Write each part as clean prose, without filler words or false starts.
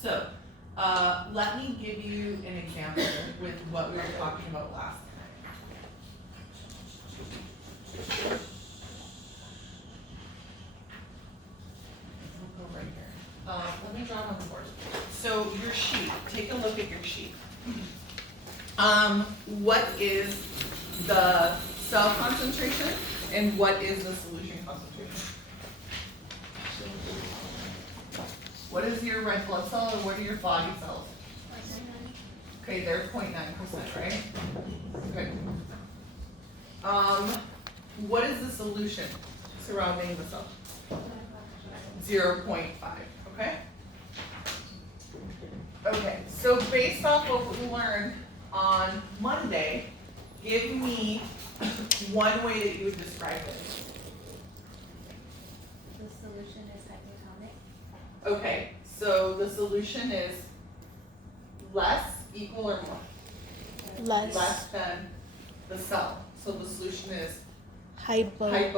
So, let me give you an example with what we were talking about last time. We'll go right here. Let me draw it on the board. So your sheet, take a look at your sheet. What is the cell concentration and what is the solution concentration? What is your red blood cell and what are your body cells? Okay, they're 0.9%, right? Good. What is the solution surrounding the cell? 0.5, okay? Okay, so based off what we learned on Monday, give me one way that you would describe it. The solution is hypotonic. Okay, so the solution is less, equal, or more? Less than the cell. So the solution is hypotonic.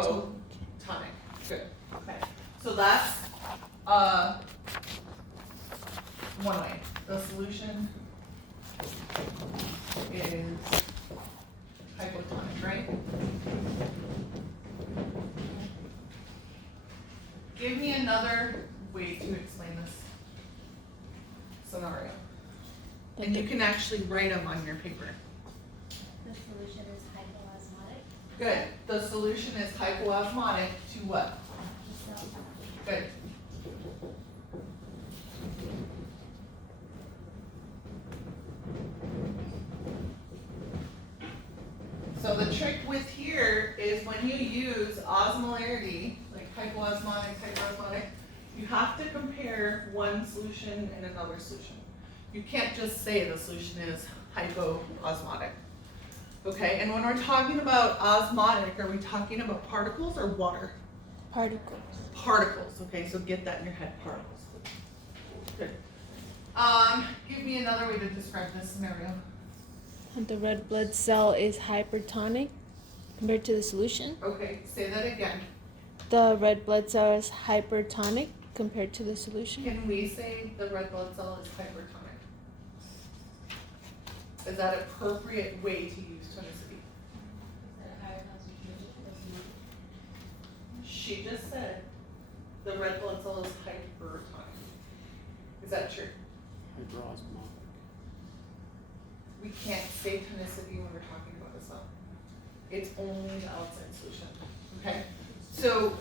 Good. Okay. So that's one way. The solution is hypotonic, right? Give me another way to explain this scenario. And you can actually write them on your paper. The solution is hypoosmotic. Good. The solution is hypoosmotic to what? The cell. Good. So the trick with here is when you use osmolarity, like hypoosmotic, hyperosmotic, you have to compare one solution and another solution. You can't just say the solution is hypoosmotic. Okay, and when we're talking about osmotic, are we talking about particles or water? Particles. Particles, okay, so get that in your head, particles. Good. Give me another way to describe this scenario. The red blood cell is hypertonic compared to the solution. Okay, say that again. The red blood cell is hypertonic compared to the solution. Can we say the red blood cell is hypertonic? Is that an appropriate way to use tonicity? Is that a higher concentration? She just said the red blood cell is hypertonic. Is that true? Hyperosmotic. We can't say tonicity when we're talking about a cell. It's only the outside solution, okay? So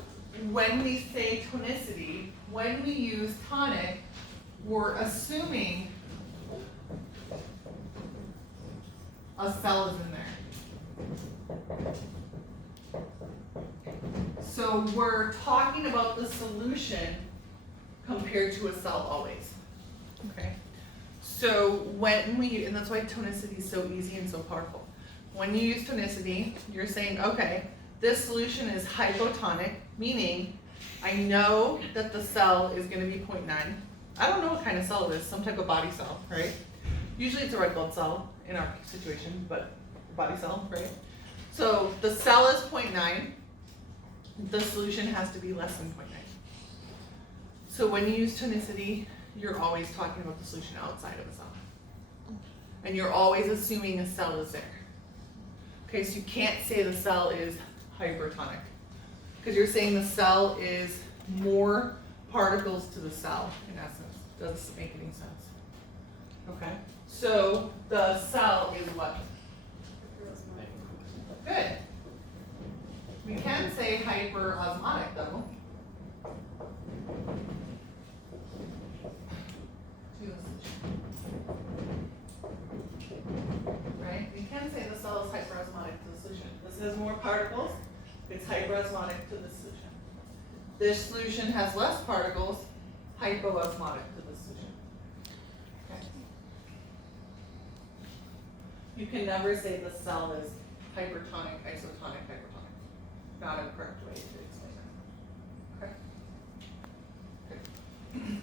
when we say tonicity, when we use tonic, we're assuming a cell is in there. So we're talking about the solution compared to a cell always, okay? So when we, and that's why tonicity is so easy and so powerful. When you use tonicity, you're saying, okay, this solution is hypotonic, meaning I know that the cell is gonna be 0.9. I don't know what kind of cell it is, some type of body cell, right? Usually it's a red blood cell in our situation, but body cell, right? So the cell is 0.9, the solution has to be less than 0.9. So when you use tonicity, you're always talking about the solution outside of a cell. And you're always assuming a cell is there. Okay, so you can't say the cell is hypertonic, because you're saying the cell is more particles to the cell, in essence. Doesn't make any sense. Okay, so the cell is what? Good. We can say hyperosmotic though. Right? We can say the cell is hyperosmotic to the solution. This has more particles, it's hyperosmotic to the solution. This solution has less particles, hypoosmotic to the solution. Okay. You can never say the cell is hypertonic, isotonic, hypertonic. Not a correct way to explain that. Okay? Good.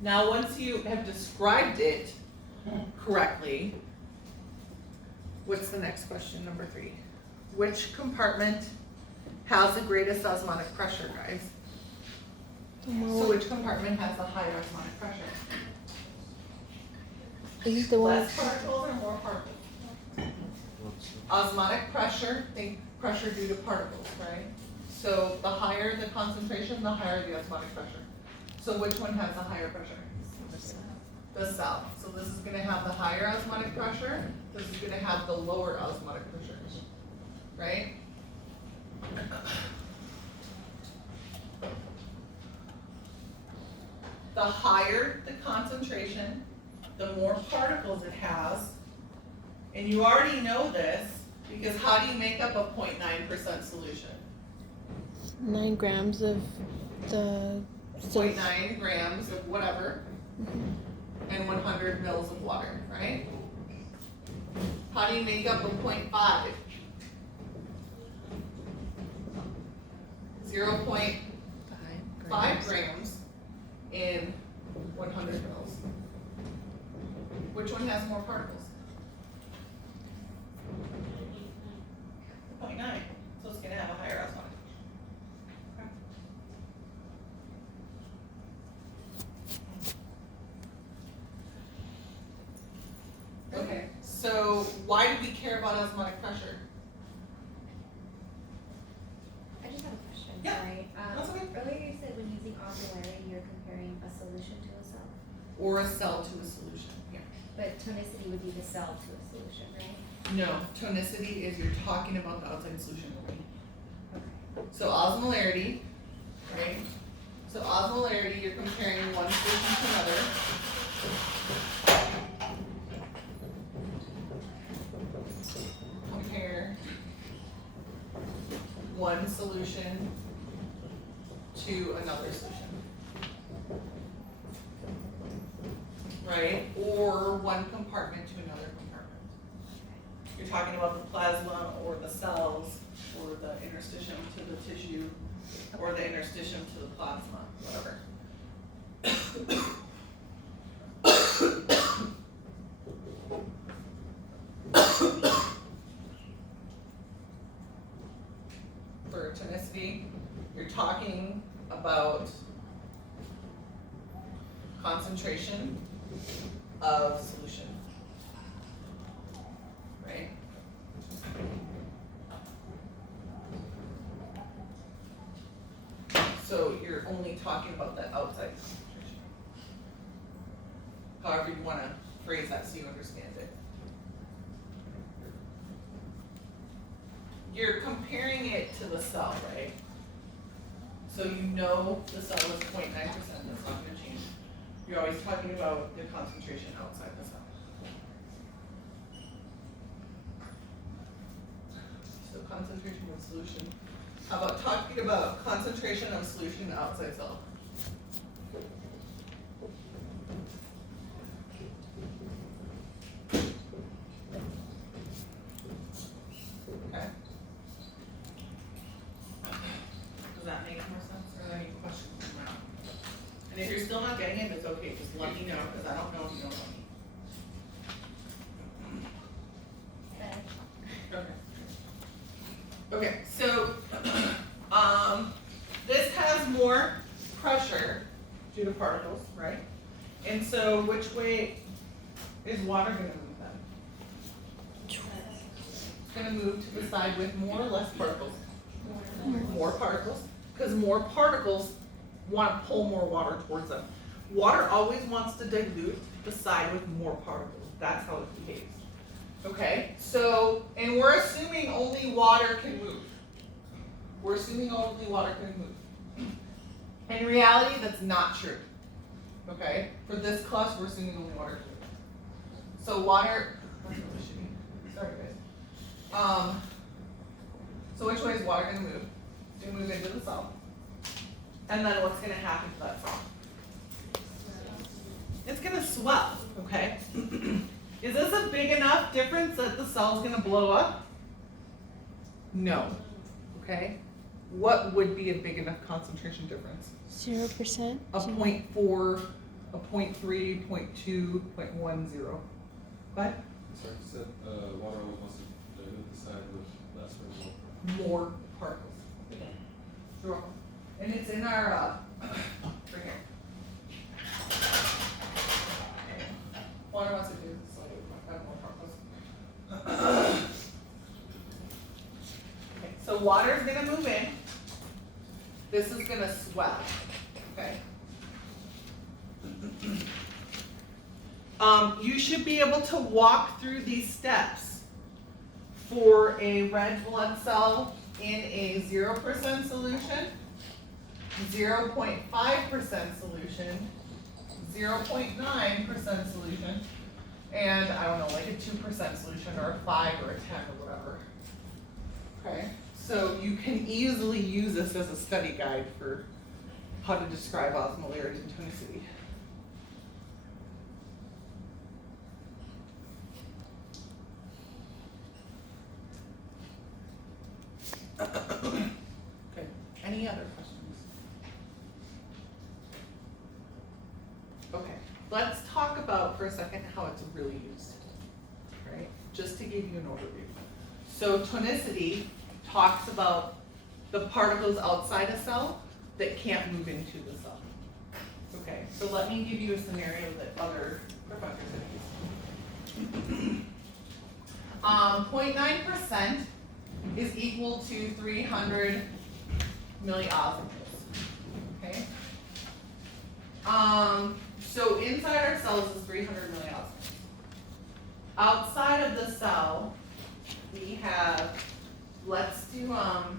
Now, once you have described it correctly, what's the next question, number 3? Which compartment has the greatest osmotic pressure, guys? So which compartment has the higher osmotic pressure? Isn't the one? Less particles or more particles? Osmotic pressure, think pressure due to particles, right? So the higher the concentration, the higher the osmotic pressure. So which one has the higher pressure? The cell. So this is gonna have the higher osmotic pressure, this is gonna have the lower osmotic pressure, right? The higher the concentration, the more particles it has. And you already know this, because how do you make up a 0.9% solution? 9 grams of the 0.9 grams of whatever, and 100 mils of water, right? How do you make up a 0.5? 0.5 grams in 100 mils. Which one has more particles? 0.9, so it's gonna have a higher osmotic. Okay, so why do we care about osmotic pressure? I just have a question, Yeah, sorry. that's okay. Earlier you said when using osmolarity, you're comparing a solution to a cell. Or a cell to a solution, yeah. But tonicity would be the cell to a solution, right? No, tonicity is you're talking about the outside solution only. Okay. So osmolarity, right? So osmolarity, you're comparing one solution to another. Compare one solution to another solution. Right? Or one compartment to another compartment. You're talking about the plasma or the cells or the interstitium to the tissue or the interstitium to the plasma, whatever. For tonicity, you're talking about concentration of solution, right? So you're only talking about the outside concentration. However you wanna phrase that so you understand it. You're comparing it to the cell, right? So you know the cell is 0.9%, that's not gonna change. You're always talking about the concentration outside the cell. So concentration of solution. How about talking about concentration of solution outside cell? Okay. Does that make more sense, or are there any questions around? And if you're still not getting it, it's okay, just let me know, because I don't know if you don't know me. Better. Okay. Okay, so, this has more pressure due to particles, right? And so which way is water gonna move then? It's gonna move to the side with more or less particles? More particles, because more particles want to pull more water towards them. Water always wants to dilute the side with more particles. That's how it behaves. Okay, so, and we're assuming only water can move. We're assuming only water can move. In reality, that's not true. Okay, for this class, we're assuming only water can move. So water, that's really shitty. Sorry guys. So which way is water gonna move? It's gonna move into the cell. And then what's gonna happen to that cell? It's gonna swell, okay? Is this a big enough difference that the cell's gonna blow up? No, okay? What would be a big enough concentration difference? 0%. A 0.4, a 0.3, 0.2, 0.10. What? Sorry, you said water always wants to dilute the side with less or more. More particles. Sure. And it's in our for here. Water wants to do this, so I have more purpose. Okay, so water's gonna move in. This is gonna swell, okay? You should be able to walk through these steps for a red blood cell in a 0% solution, 0.5% solution, 0.9% solution, and I don't know, like a 2% solution or a 5 or a 10 or whatever. Okay, so you can easily use this as a study guide for how to describe osmolarity and tonicity. Okay, any other questions? Okay, let's talk about for a second how it's really used, right? Just to give you an overview. So tonicity talks about the particles outside a cell that can't move into the cell. Okay, so let me give you a scenario that other professors have used. 0.9% is equal to 300 milliosmoles. Okay? So inside our cells is 300 milliosmoles. Outside of the cell, we have, let's do what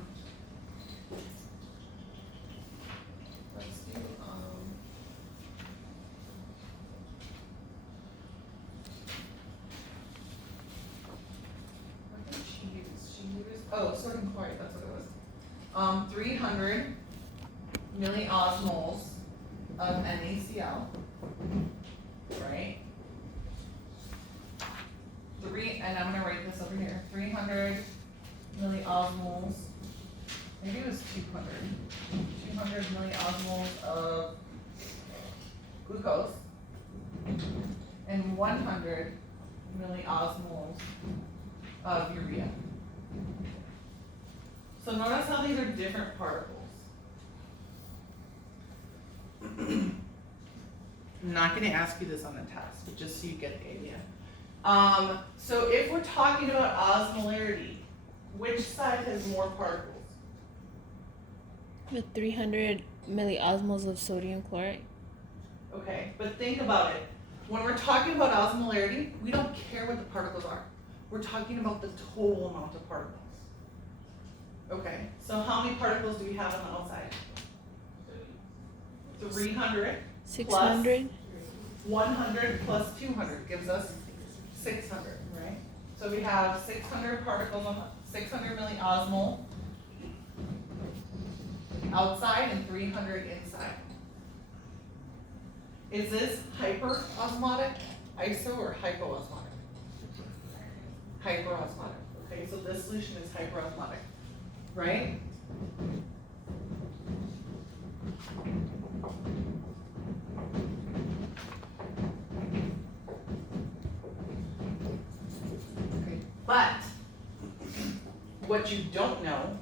did she use? Oh, sodium chloride, that's what it was. 300 milliosmoles of NaCl, right? And I'm gonna write this over here, 300 milliosmoles, maybe it was 200 milliosmoles of glucose, and 100 milliosmoles of urea. So notice how these are different particles. I'm not gonna ask you this on the test, but just so you get the idea. So if we're talking about osmolarity, which side has more particles? With 300 milliosmoles of sodium chloride. Okay, but think about it. When we're talking about osmolarity, we don't care what the particles are. We're talking about the total amount of particles. Okay, so how many particles do we have on the outside? 300 600. 100 plus 200 gives us 600, right? So we have 600 particles, 600 milliosmol outside and 300 inside. Is this hyperosmotic, iso, or hypoosmotic? Hyperosmotic. Okay, so this solution is hyperosmotic, right? Okay, but what you don't know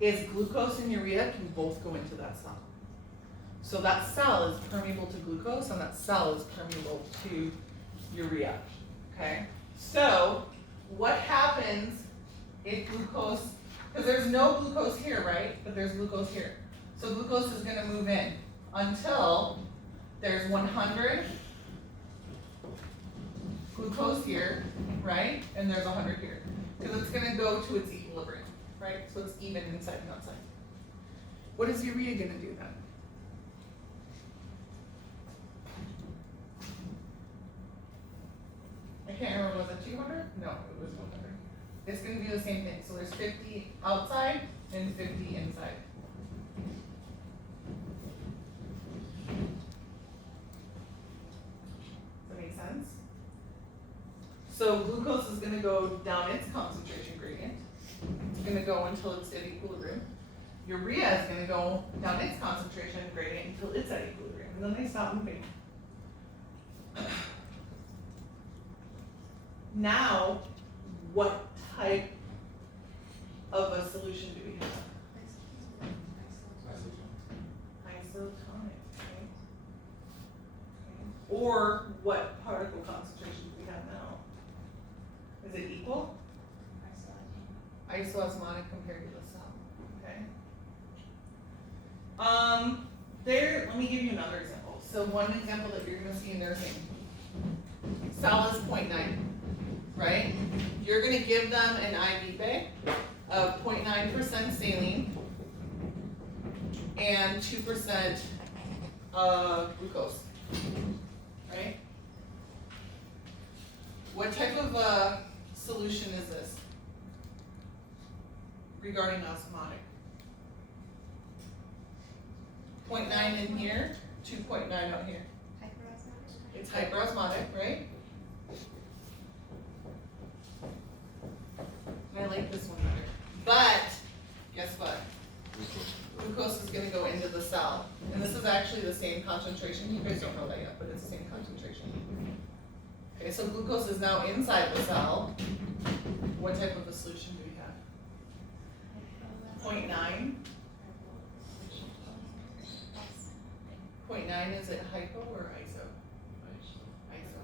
is glucose and urea can both go into that cell. So that cell is permeable to glucose and that cell is permeable to urea, okay? So what happens if glucose, because there's no glucose here, right? But there's glucose here. So glucose is gonna move in until there's 100 glucose here, right? And there's 100 here. Because it's gonna go to its equilibrium, right? So it's even inside and outside. What is urea gonna do then? I can't remember, was it 200? No, it was 100. It's gonna do the same thing. So there's 50 outside and 50 inside. Does that make sense? So glucose is gonna go down its concentration gradient. It's gonna go until it's at equilibrium. Urea is gonna go down its concentration gradient until it's at equilibrium, and then they stop moving. Now, what type of a solution do we have? Isotonic, okay. Or what particle concentration do we have now? Is it equal? Isoosmotic compared to the cell, okay? Let me give you another example. So one example that you're gonna see in nursing, cell is 0.9, right? You're gonna give them an IV bag of 0.9% saline and 2% glucose, right? What type of solution is this regarding osmotic? 0.9 in here, 2.9 out here. Hyperosmotic? It's hyperosmotic, right? And I like this one better. But, guess what? Glucose is gonna go into the cell. And this is actually the same concentration. You guys don't know that yet, but it's the same concentration. Okay, so glucose is now inside the cell. What type of a solution do we have? 0.9. 0.9, is it hypo or iso? Iso.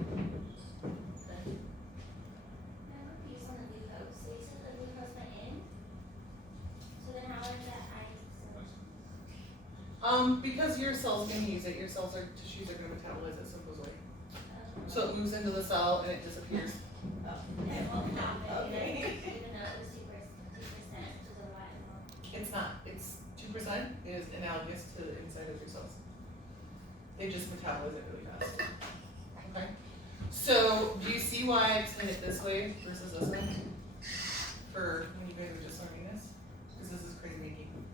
Okay. Confused on the glucose. So you said the glucose went in? So then how is that Because your cell's gonna use it, your tissues are gonna metabolize it, so it goes away. So it moves into the cell and it disappears. It won't happen, Okay. even though it was 2%, which is a lot more. It's not, it's 2% is analogous to the inside of your cells. They just metabolize it really fast. Okay? So, do you see why I explain it this way versus this way? For when you guys are just learning this? Because this is crazy making.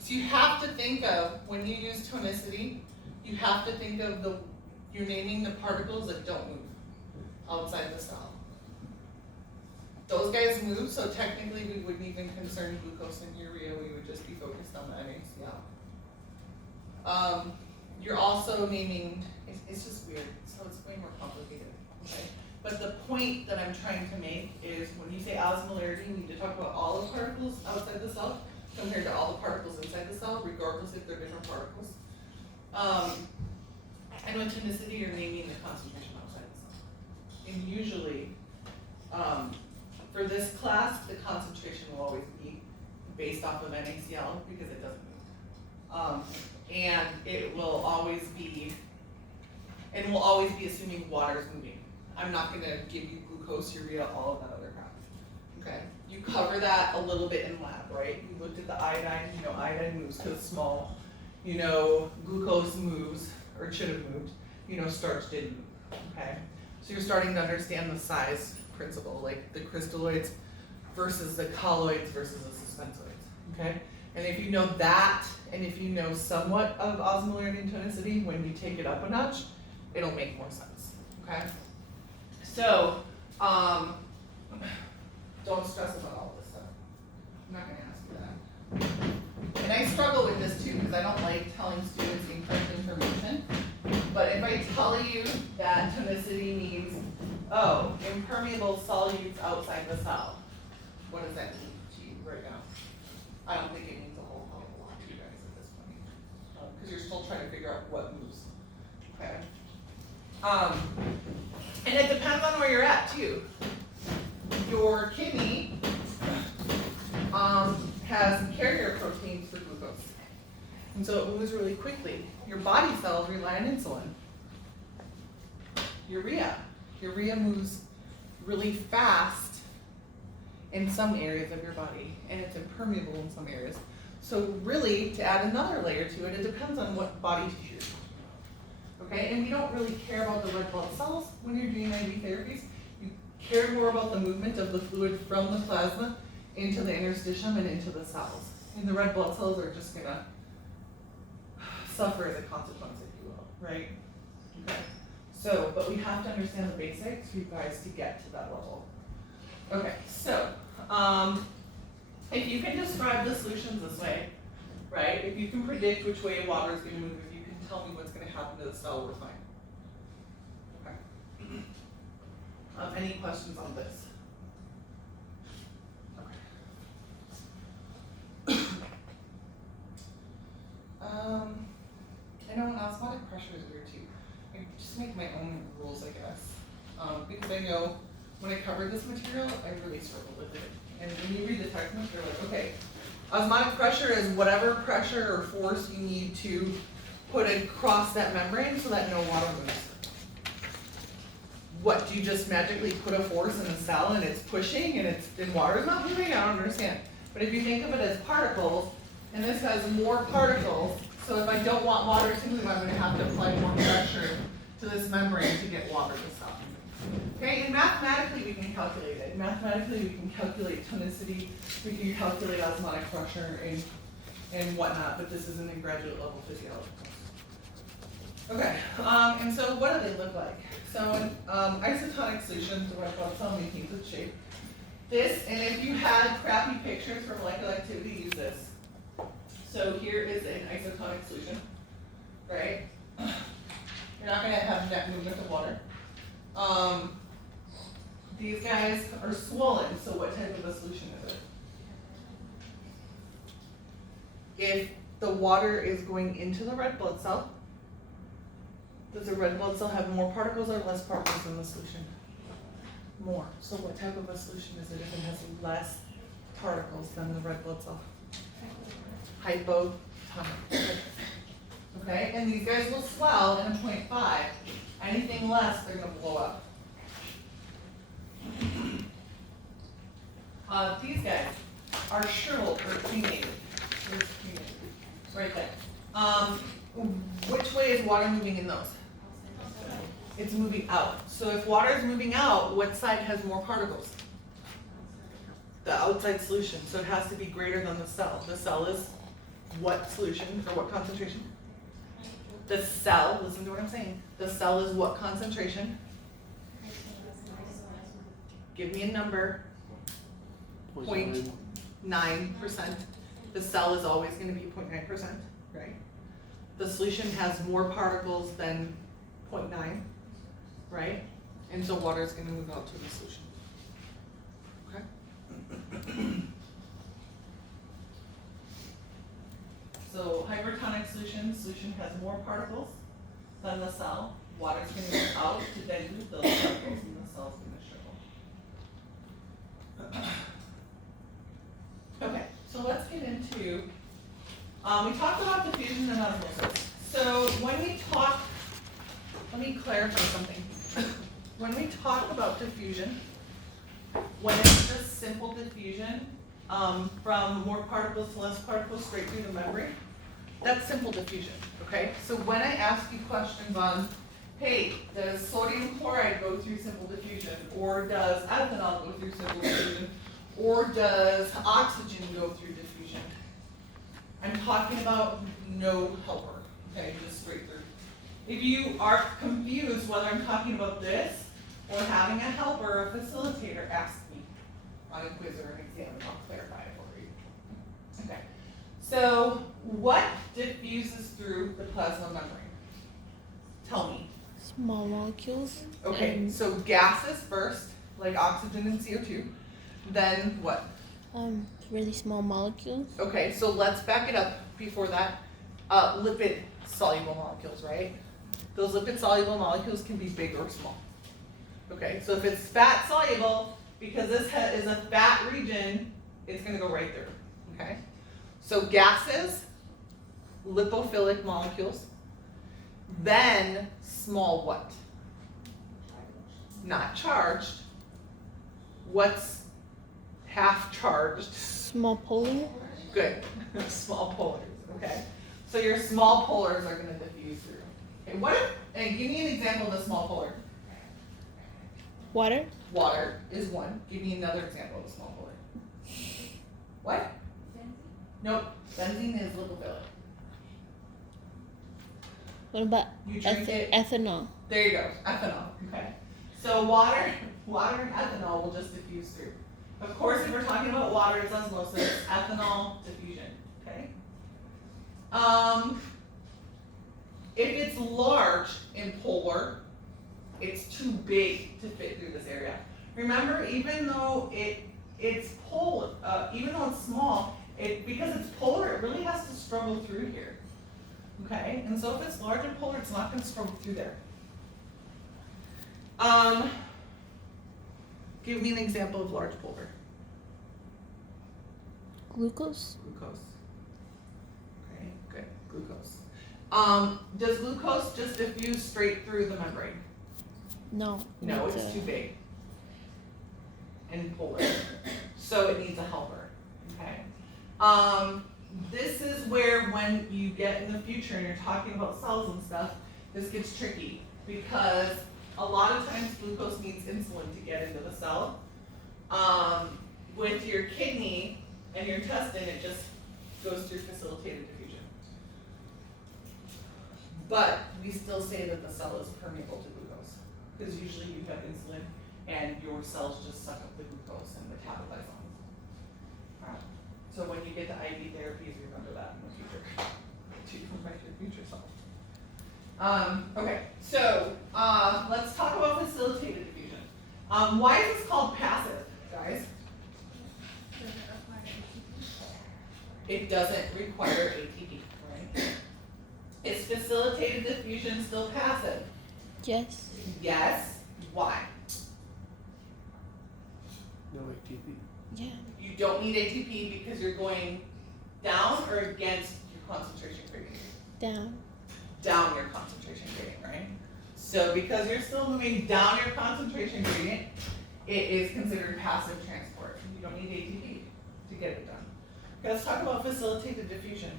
So you have to think of, when you use tonicity, you have to think of you're naming the particles that don't move outside the cell. Those guys move, so technically we wouldn't even concern glucose and urea, we would just be focused on the NaCl. You're also naming, it's just weird, so it's way more complicated, okay? But the point that I'm trying to make is when you say osmolarity, we need to talk about all the particles outside the cell compared to all the particles inside the cell, regardless if they're different particles. And with tonicity, you're naming the concentration outside the cell. And usually, for this class, the concentration will always be based off of NaCl because it doesn't move. And we'll always be assuming water's moving. I'm not gonna give you glucose, urea, all of that other crap. Okay? You cover that a little bit in lab, right? You looked at the iodine, you know iodine moves because it's small. You know glucose moves, or it should have moved. You know starch didn't move, okay? So you're starting to understand the size principle, like the crystalloids versus the colloids versus the suspensoids, okay? And if you know that, and if you know somewhat of osmolarity and tonicity, when you take it up a notch, it'll make more sense, okay? So, don't stress about all this stuff. I'm not gonna ask you that. And I struggle with this too, because I don't like telling students incorrect information. But if I tell you that tonicity means, impermeable solutes outside the cell, what does that mean to you right now? I don't think it means a whole hell of a lot to you guys at this point, because you're still trying to figure out what moves, okay? And it depends on where you're at too. Your kidney has carrier proteins for glucose, and so it moves really quickly. Your body cells rely on insulin. Urea moves really fast in some areas of your body, and it's impermeable in some areas. So really, to add another layer to it, it depends on what body tissue you're talking about. Okay, and we don't really care about the red blood cells when you're doing IV therapies. You care more about the movement of the fluid from the plasma into the interstitium and into the cells. And the red blood cells are just gonna suffer as a consequence, if you will, right? Okay. So, but we have to understand the basics for you guys to get to that level. Okay, so, if you can describe the solutions this way, right? If you can predict which way water is gonna move, if you can tell me what's gonna happen to the cell, we're fine. Okay. Any questions on this? Okay. pressure is weird too. I just make my own rules, I guess. Because I know when I covered this material, I really struggled with it. And when you read the textbook, you're like, okay, osmotic pressure is whatever pressure or force you need to put across that membrane so that no water moves. What, do you just magically put a force in a cell and it's pushing and water's not moving? I don't understand. But if you think of it as particles, and this has more particles, so if I don't want water to move, I'm gonna have to apply more pressure to this membrane to get water to stop. Okay, and mathematically we can calculate it. Mathematically we can calculate tonicity, we can calculate osmotic pressure and whatnot, but this isn't in graduate level physiology. Okay, and so what do they look like? So in isotonic solutions, the red blood cell maintains its shape. This, and if you had crappy pictures for molecular activity, use this. So here is an isotonic solution, right? You're not gonna have net movement of water. These guys are swollen, so what type of a solution is it? If the water is going into the red blood cell, does the red blood cell have more particles or less particles in the solution? More. So what type of a solution is it if it has less particles than the red blood cell? Hypotonic. Okay, and these guys will swell in a 0.5. Anything less, they're gonna blow up. These guys are shriveled or cremated. Right there. Which way is water moving in those? It's moving out. So if water is moving out, what side has more particles? The outside solution. So it has to be greater than the cell. The cell is what solution or what concentration? The cell, listen to what I'm saying. The cell is what concentration? Give me a number. 0.9%. The cell is always going to be 0.9%, right? The solution has more particles than 0.9, right? And so water is going to move out to the solution. Okay? So hypertonic solution has more particles than the cell. Water is going to move out to dilute those particles and the cell is going to shrivel. Okay, so let's get into, we talked about diffusion and osmosis. So when we talk, let me clarify something. When we talk about diffusion, when it's just simple diffusion, from more particles to less particles straight through the membrane, that's simple diffusion, okay? So when I ask you questions on, hey, does sodium chloride go through simple diffusion? Or does ethanol go through simple diffusion? Or does oxygen go through diffusion? I'm talking about no helper, okay, just straight through. If you are confused whether I'm talking about this or having a helper or a facilitator, ask me on a quiz or an exam and I'll clarify it for you. Okay, so what diffuses through the plasma membrane? Tell me. Small molecules. Okay, so gases first, like oxygen and CO2. Then what? Really small molecules. Okay, so let's back it up before that. Lipid soluble molecules, right? Those lipid soluble molecules can be big or small. Okay, so if it's fat soluble, because this is a fat region, it's gonna go right through, okay? So gases, lipophilic molecules, then small what? Not charged. What's half charged? Small polar. Good. Small polars, okay? So your small polars are going to diffuse through. Okay, what if, and give me an example of a small polar. Water. Water is one. Give me another example of a small polar. What? Nope. Benzene is lipophilic. What about You drink it. ethanol? There you go. Ethanol. Okay. So water and ethanol will just diffuse through. Of course, if we're talking about water, it's osmosis. Ethanol, diffusion. Okay. If it's large in polar, it's too big to fit through this area. Remember, even though it's polar, even though it's small, because it's polar, it really has to struggle through here. Okay, and so if it's large and polar, it's not gonna stroke through there. Give me an example of large polar. Glucose? Glucose. Okay, good, glucose. Does glucose just diffuse straight through the membrane? No. No, with it's the- too big. And polar, so it needs a helper, okay? This is where when you get in the future and you're talking about cells and stuff, this gets tricky, because a lot of times glucose needs insulin to get into the cell. With your kidney and your intestine, it just goes through facilitated diffusion. But we still say that the cell is permeable to glucose, because usually you have insulin and your cells just suck up the glucose and metabolize on it. Alright, so when you get to IV therapies, remember that in the future, to prevent your future self. Okay, so, let's talk about facilitated diffusion. Why is this called passive, guys? Does it require ATP? It doesn't require ATP, right? Is facilitated diffusion still passive? Yes. Yes. Why? No ATP. Yeah. You don't need ATP because you're going down or against your concentration gradient? Down. Down your concentration gradient, right? So because you're still moving down your concentration gradient, it is considered passive transport. You don't need ATP to get it done. Okay, let's talk about facilitated diffusion.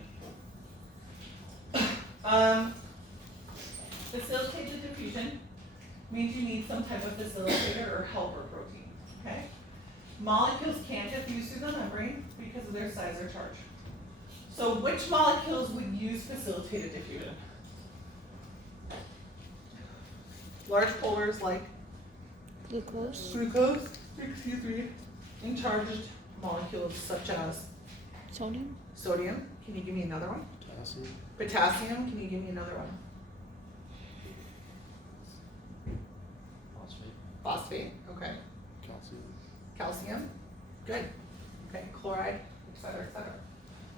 Facilitated diffusion means you need some type of facilitator or helper protein, okay? Molecules can't diffuse through the membrane because of their size or charge. So which molecules would use facilitated diffusion? Large polars like Glucose. glucose, excuse me, and charged molecules such as Sodium. sodium. Can you give me another one? Potassium. Potassium. Can you give me another one? Phosphate. Phosphate. Okay. Calcium. Calcium. Good. Okay. Chloride, et cetera, et cetera.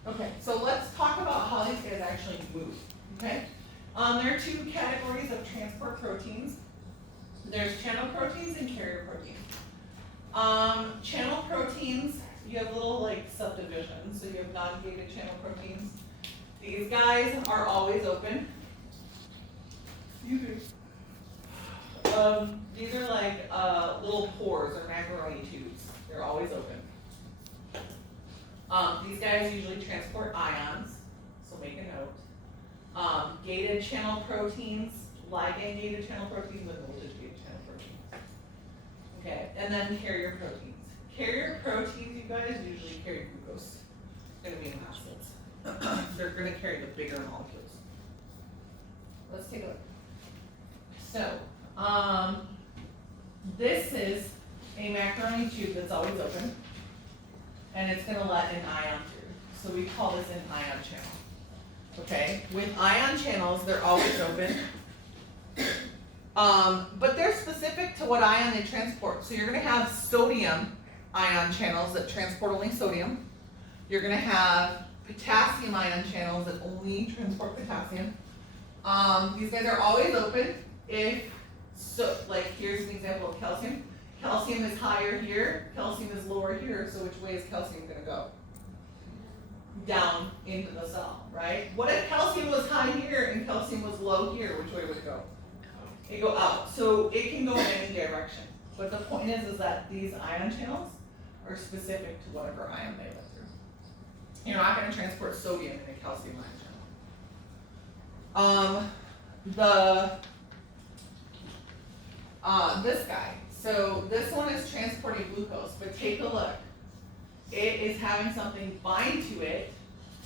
Okay. So let's talk about how these guys actually move. Okay. There are two categories of transport proteins. There's channel proteins and carrier proteins. Channel proteins, you have little like subdivisions. So you have non-gated channel proteins. These guys are always open. Excuse me. These are like little pores or macaroni tubes. They're always open. These guys usually transport ions, so make a note. Gated channel proteins, ligand gated channel proteins, and voltage gated channel proteins. Okay, and then carrier proteins. Carrier proteins, you guys, usually carry glucose and amino acids. They're gonna carry the bigger molecules. Let's take a look. So, this is a macaroni tube that's always open, and it's gonna let an ion through. So we call this an ion channel. Okay, with ion channels, they're always open. But they're specific to what ion they transport. So you're gonna have sodium ion channels that transport only sodium. You're gonna have potassium ion channels that only transport potassium. These guys are always open. If so, like here's an example of calcium. Calcium is higher here, calcium is lower here, so which way is calcium gonna go? Down into the cell, right? What if calcium was high here and calcium was low here? Which way would it go? It go out. So it can go in any direction. But the point is that these ion channels are specific to whatever ion they went through. You're not going to transport sodium in a calcium ion channel. This guy. So this one is transporting glucose, but take a look. It is having something bind to it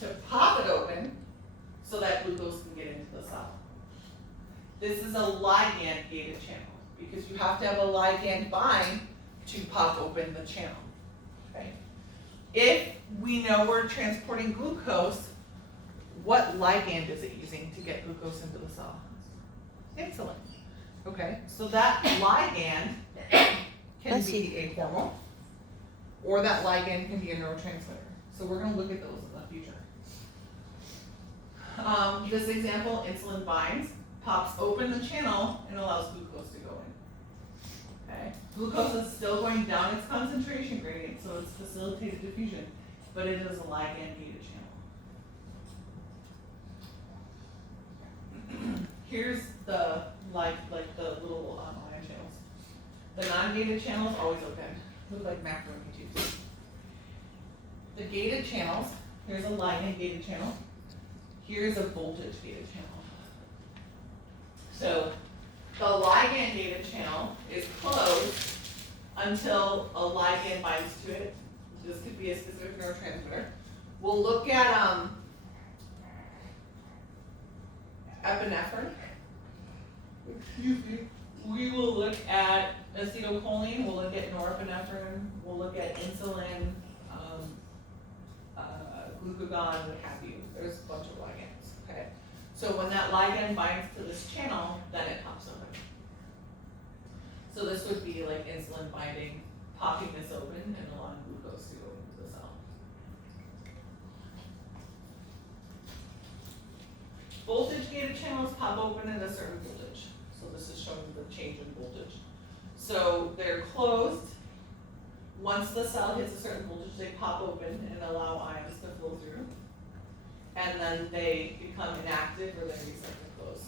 to pop it open so that glucose can get into the cell. This is a ligand gated channel because you have to have a ligand bind to pop open the channel. Okay? If we know we're transporting glucose, what ligand is it using to get glucose into the cell? Insulin. Okay, so that ligand can be a hormone, or that ligand can be a neurotransmitter. So we're going to look at those in the future. This example, insulin binds, pops open the channel and allows glucose to go in. Okay, glucose is still going down its concentration gradient, so it's facilitated diffusion, but it is a ligand-gated channel. Here's the like the little ion channels. The non-gated channels always open, look like macaroni tubes. The gated channels, here's a ligand-gated channel. Here's a voltage-gated channel. So the ligand-gated channel is closed until a ligand binds to it. This could be a specific neurotransmitter. We'll look at epinephrine. Excuse me. We will look at acetylcholine. We'll look at norepinephrine. We'll look at insulin, glucagon, what have you. There's a bunch of ligands. Okay. So when that ligand binds to this channel, then it pops open. So this would be like insulin binding, popping this open and allowing glucose to go into the cell. Voltage gated channels pop open at a certain voltage. So this is showing the change in voltage. So they're closed. Once the cell hits a certain voltage, they pop open and allow ions to flow through. And then they become inactive or they reset to close.